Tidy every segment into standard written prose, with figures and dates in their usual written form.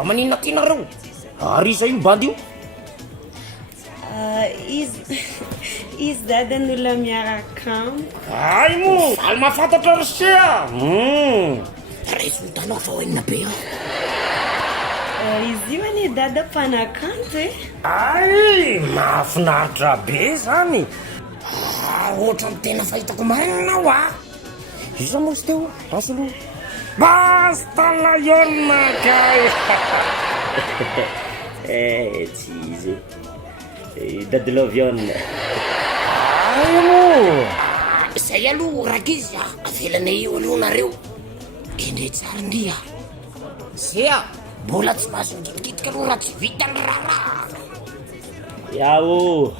fa maninona tianareo ary izay mibady io izy dadan'olona miarakamo ay mo valy mahafantatra rysea resoltanao fa hoenina be izy io ane dada mpanakanto e ay mahafinaritra be zany ohatra ny tena fahitako marinanao iza moa sy teo asolo basta layona kay tsy izy dadiloviona ay mo zay aloha raka izy avelana io aloha nareo endre tsara ndria sea mbola tsy mahazo mikitika aloha raha tsy vitany raraha yao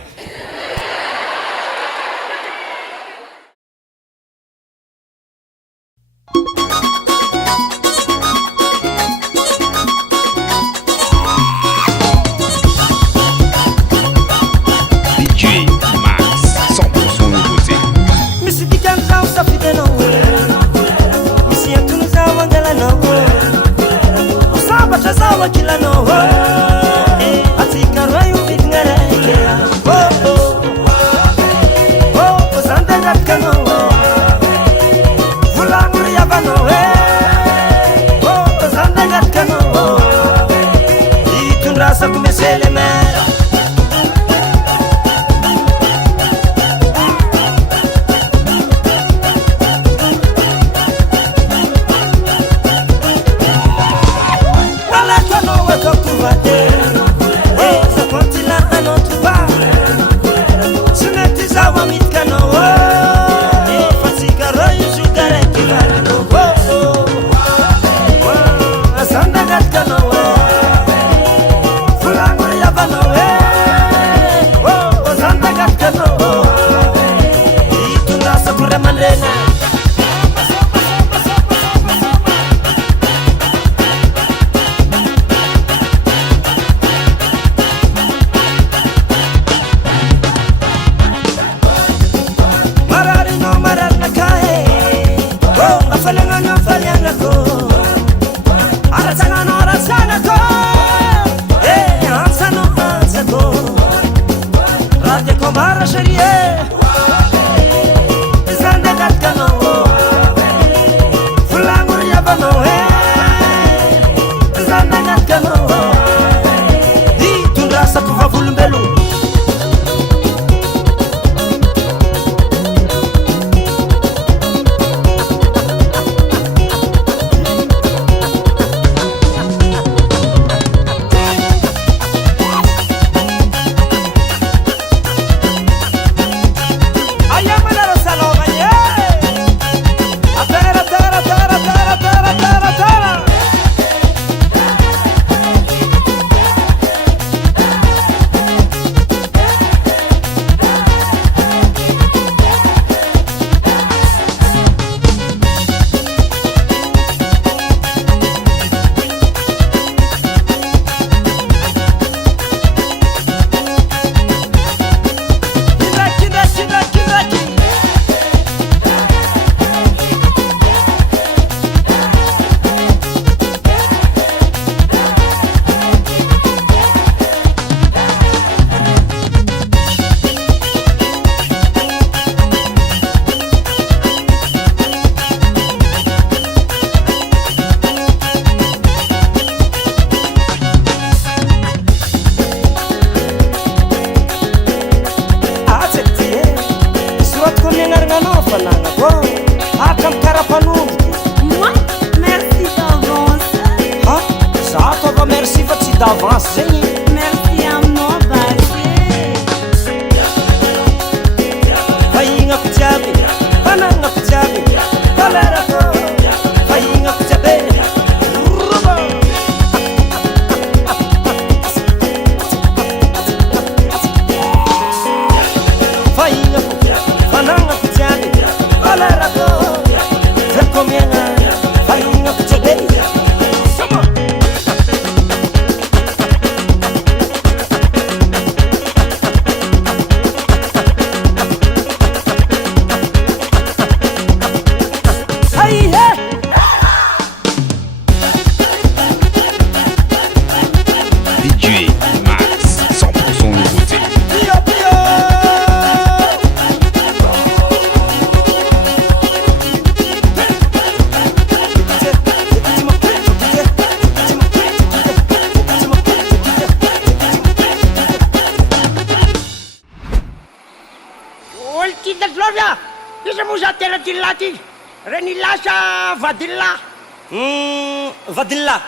za tena ty lahy ty reny lasa vadillah vadillah